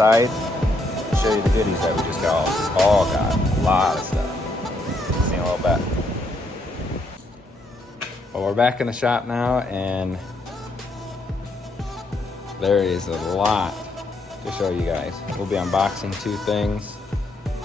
inside. I'll show you the goodies that we just got. All got a lot of stuff. See in a little bit. Well, we're back in the shop now, and there is a lot to show you guys. We'll be unboxing 2 things.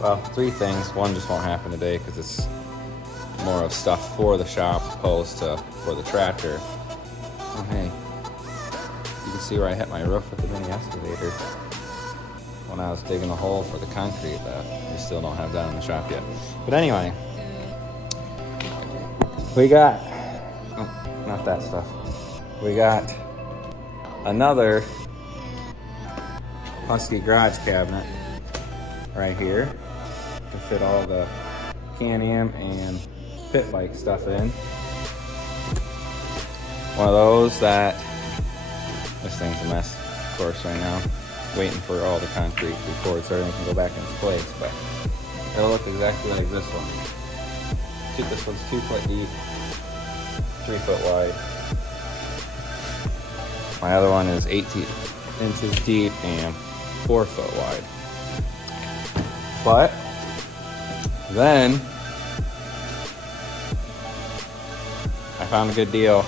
Well, 3 things. One just won't happen today because it's more of stuff for the shop opposed to for the tractor. Oh, hey. You can see where I hit my roof with the mini excavator when I was digging a hole for the concrete that we still don't have down in the shop yet. But anyway, we got, oh, not that stuff. We got another Husky garage cabinet right here to fit all the Can-Am and pit bike stuff in. One of those that, this thing's a mess, of course, right now. Waiting for all the concrete to be poured so everything can go back into place, but it'll look exactly like this one. This one's 2 foot deep, 3 foot wide. My other one is 18 inches deep and 4 foot wide. But then I found a good deal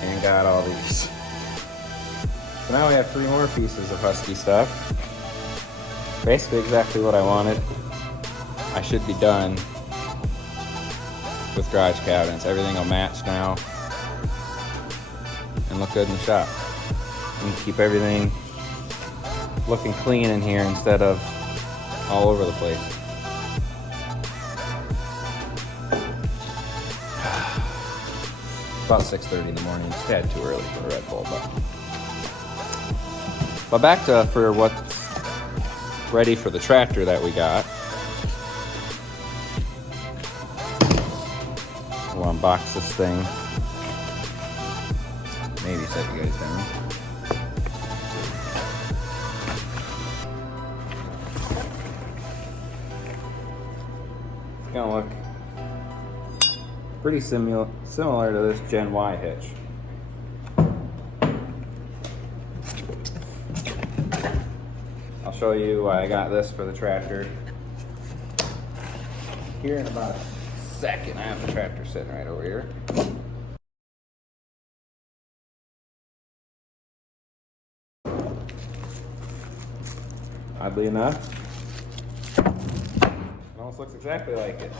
and got all these. So now we have 3 more pieces of Husky stuff. Basically exactly what I wanted. I should be done with garage cabinets. Everything will match now and look good in the shop. And keep everything looking clean in here instead of all over the place. About 6:30 in the morning. It's a tad too early for a Red Bull, but back to for what's ready for the tractor that we got. We'll unbox this thing. Maybe set you guys down. It's gonna look pretty similar to this Gen Y hitch. I'll show you why I got this for the tractor here in about a second. I have the tractor sitting right over here. Oddly enough, it almost looks exactly like it.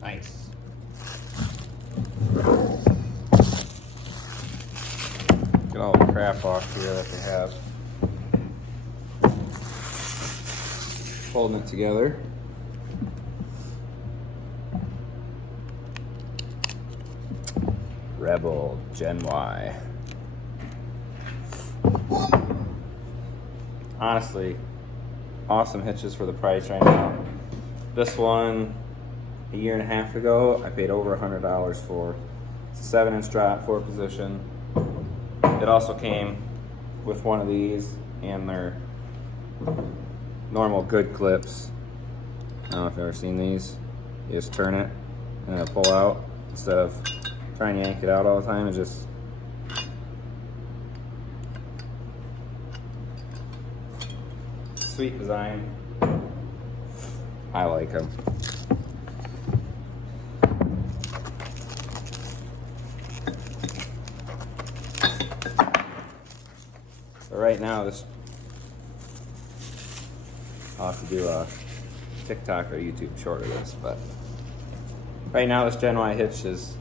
Nice. Get all the crap off here that they have. Holding it together. Rebel Gen Y. Honestly, awesome hitches for the price right now. This one, a year and a half ago, I paid over $100 for. It's a 7-inch drop, 4 position. It also came with one of these and their normal good clips. I don't know if you've ever seen these. You just turn it and it'll pull out instead of trying to yank it out all the time. It just sweet design. I like them. So right now, I'll have to do a TikTok or YouTube short of this, but right now this Gen Y hitch is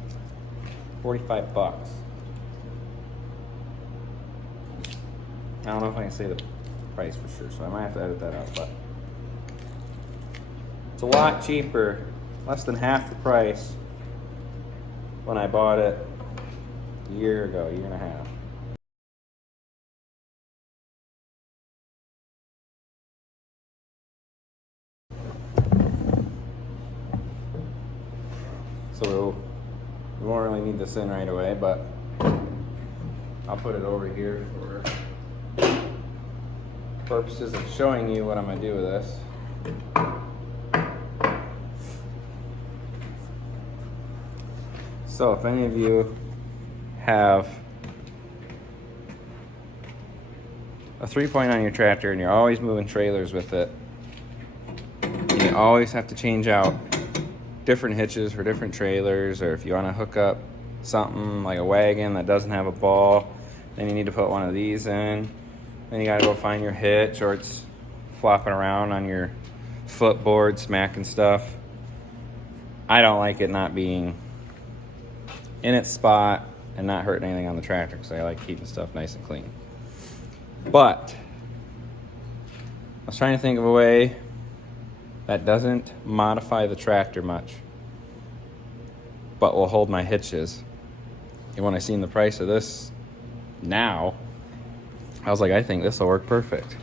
45 bucks. I don't know if I can say the price for sure, so I might have to edit that out, but it's a lot cheaper, less than half the price when I bought it a year ago, year and a half. So we won't really need this in right away, but I'll put it over here for purposes of showing you what I'm going to do with this. So if any of you have a 3-point on your tractor and you're always moving trailers with it, you always have to change out different hitches for different trailers, or if you want to hook up something like a wagon that doesn't have a ball, then you need to put one of these in. Then you got to go find your hitch, or it's flopping around on your footboard, smacking stuff. I don't like it not being in its spot and not hurting anything on the tractor, because I like keeping stuff nice and clean. But I was trying to think of a way that doesn't modify the tractor much, but will hold my hitches. And when I seen the price of this now, I was like, I think this will work perfect.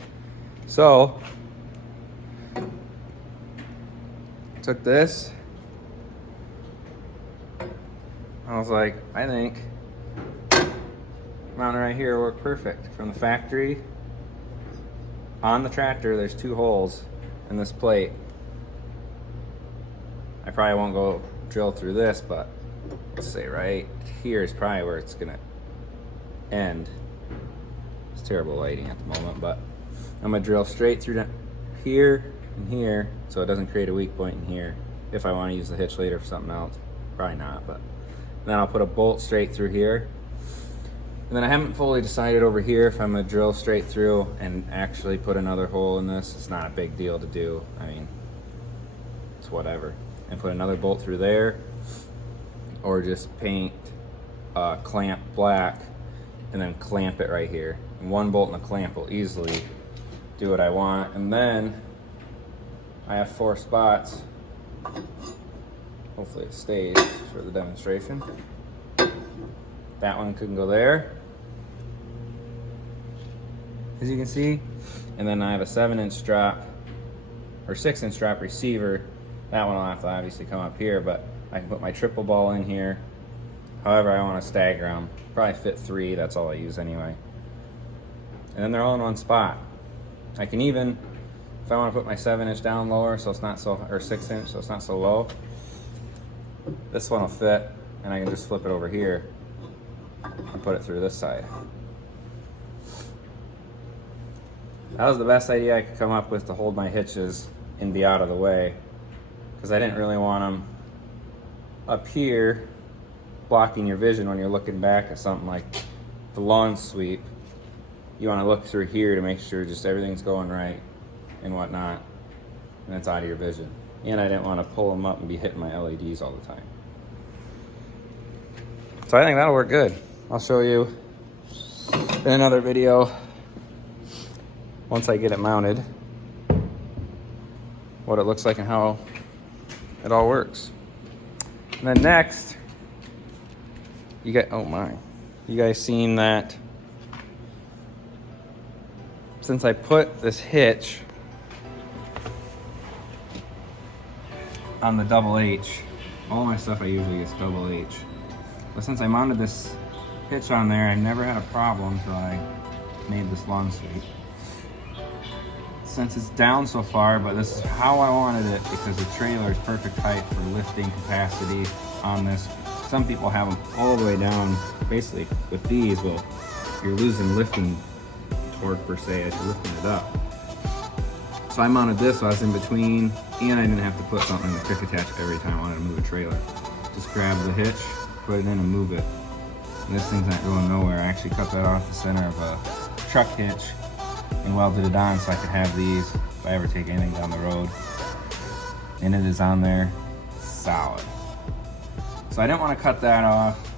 So took this. I was like, I think mounting right here will work perfect. From the factory, on the tractor, there's 2 holes in this plate. I probably won't go drill through this, but let's say right here is probably where it's gonna end. It's terrible lighting at the moment, but I'm gonna drill straight through here and here, so it doesn't create a weak point in here. If I want to use the hitch later for something else, probably not, but then I'll put a bolt straight through here. And then I haven't fully decided over here if I'm gonna drill straight through and actually put another hole in this. It's not a big deal to do. I mean, it's whatever. And put another bolt through there, or just paint clamp black and then clamp it right here. And 1 bolt and a clamp will easily do what I want. And then I have 4 spots. Hopefully it stays for the demonstration. That one couldn't go there, as you can see. And then I have a 7-inch drop or 6-inch drop receiver. That one will have to obviously come up here, but I can put my triple ball in here. However I want to stagger them. Probably fit 3, that's all I use anyway. And then they're all in one spot. I can even, if I want to put my 7-inch down lower so it's not so, or 6-inch so it's not so low, this one will fit, and I can just flip it over here and put it through this side. That was the best idea I could come up with to hold my hitches and be out of the way, because I didn't really want them up here blocking your vision when you're looking back at something like the lawn sweep. You want to look through here to make sure just everything's going right and whatnot, and it's out of your vision. And I didn't want to pull them up and be hitting my LEDs all the time. So I think that'll work good. I'll show you in another video, once I get it mounted, what it looks like and how it all works. And then next, you get, oh my, you guys seen that since I put this hitch on the double H, all my stuff I usually use double H. But since I mounted this hitch on there, I never had a problem until I made this lawn sweep. Since it's down so far, but this is how I wanted it because the trailer is perfect height for lifting capacity on this. Some people have them all the way down. Basically, with these, well, you're losing lifting torque per se as you're lifting it up. So I mounted this so I was in between, and I didn't have to put something in the quick attach every time I wanted to move a trailer. Just grab the hitch, put it in and move it. And this thing's not going nowhere. I actually cut that off the center of a truck hitch and welded it on so I could have these if I ever take anything down the road. And it is on there solid. So I didn't want to cut that off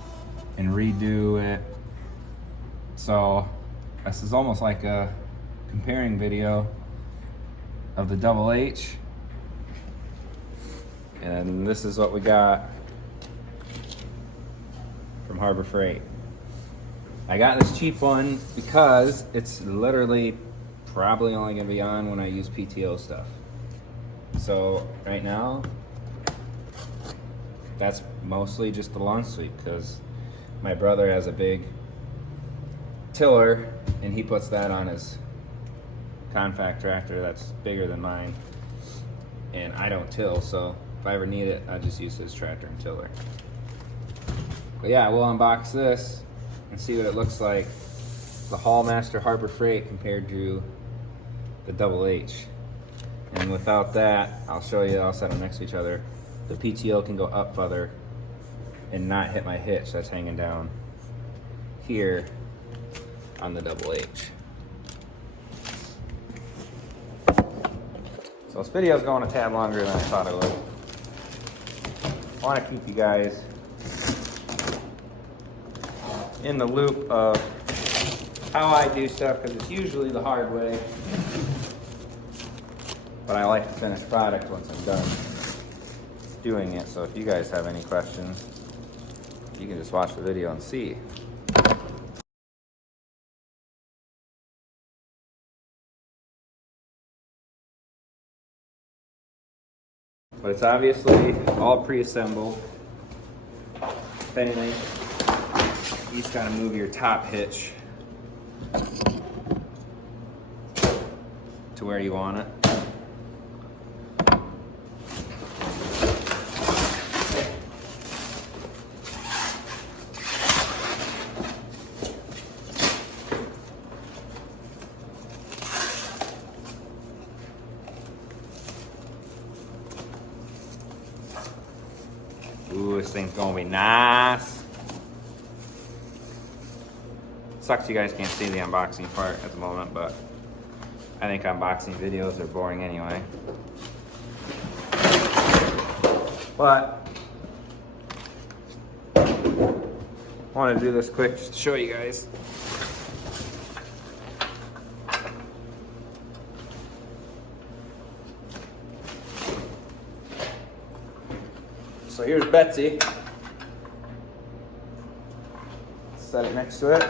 and redo it. So this is almost like a comparing video of the double H. And this is what we got from Harbor Freight. I got this cheap one because it's literally probably only gonna be on when I use PTO stuff. So right now, that's mostly just the lawn sweep because my brother has a big tiller and he puts that on his compact tractor that's bigger than mine. And I don't till, so if I ever need it, I just use his tractor and tiller. But yeah, we'll unbox this and see what it looks like. The Hallmaster Harbor Freight compared to the Double H. And without that, I'll show you, I'll set them next to each other. The PTO can go up further and not hit my hitch that's hanging down here on the Double H. So this video is going a tad longer than I thought it would. I want to keep you guys in the loop of how I do stuff, because it's usually the hard way. But I like the finished product once I'm done doing it. So if you guys have any questions, you can just watch the video and see. But it's obviously all pre-assembled. If anything, you just gotta move your top hitch to where you want it. Ooh, this thing's gonna be nice. Sucks you guys can't see the unboxing part at the moment, but I think unboxing videos are boring anyway. But I want to do this quick just to show you guys. So here's Betsy. Set it next to it,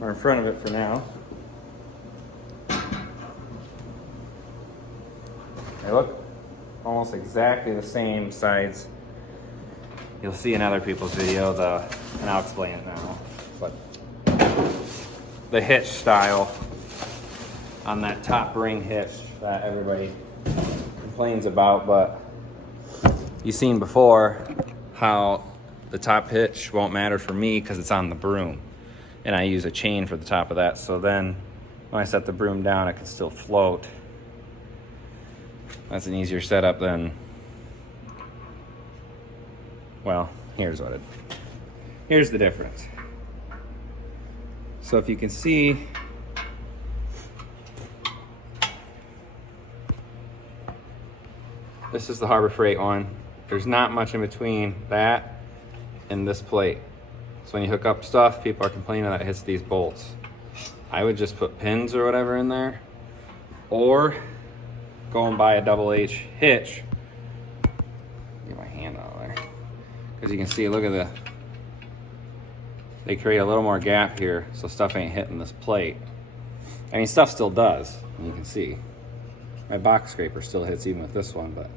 or in front of it for now. They look almost exactly the same size. You'll see in other people's video, and I'll explain it now. But the hitch style on that top ring hitch that everybody complains about, but you've seen before how the top hitch won't matter for me because it's on the broom. And I use a chain for the top of that. So then when I set the broom down, it can still float. That's an easier setup than, well, here's the difference. So if you can see, this is the Harbor Freight one. There's not much in between that and this plate. So when you hook up stuff, people are complaining that it hits these bolts. I would just put pins or whatever in there, or go and buy a Double H hitch. Get my hand out of there. Because you can see, look at they create a little more gap here so stuff ain't hitting this plate. I mean, stuff still does, you can see. My box scraper still hits even with this one, but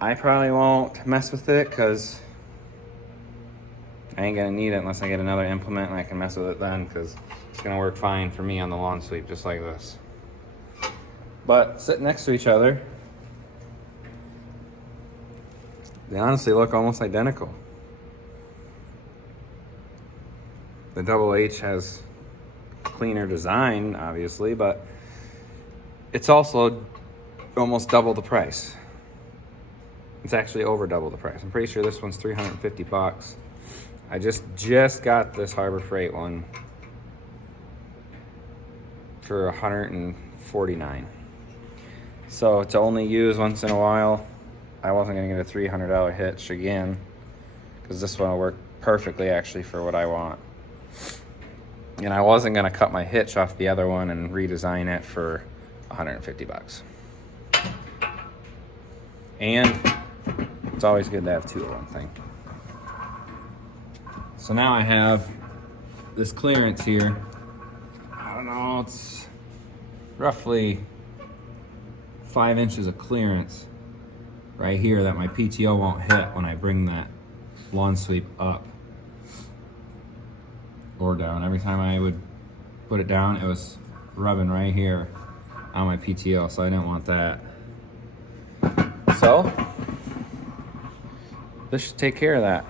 I probably won't mess with it because I ain't gonna need it unless I get another implement and I can mess with it then, because it's gonna work fine for me on the lawn sweep, just like this. But sitting next to each other, they honestly look almost identical. The Double H has cleaner design, obviously, but it's also almost double the price. It's actually over double the price. I'm pretty sure this one's 350 bucks. I just got this Harbor Freight one for 149. So to only use once in a while, I wasn't gonna get a $300 hitch again, because this one will work perfectly actually for what I want. And I wasn't gonna cut my hitch off the other one and redesign it for 150 bucks. And it's always good to have two of one thing. So now I have this clearance here. I don't know, it's roughly 5 inches of clearance right here that my PTO won't hit when I bring that lawn sweep up or down. Every time I would put it down, it was rubbing right here on my PTO, so I didn't want that. So this should take care of that.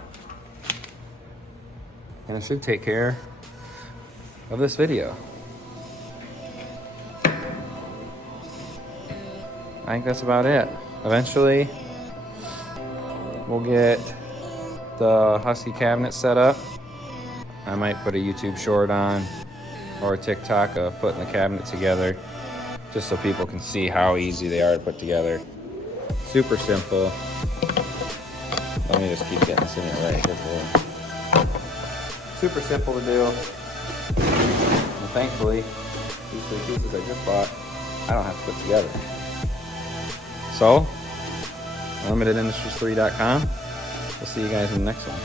And it should take care of this video. I think that's about it. Eventually, we'll get the Husky cabinet set up. I might put a YouTube short on or a TikTok of putting the cabinet together, just so people can see how easy they are to put together. Super simple. Let me just keep getting this in here right. Good Lord. Super simple to do. And thankfully, these 3 pieces I just bought, I don't have to put together. So, limitedindustries3.com. We'll see you guys in the next one.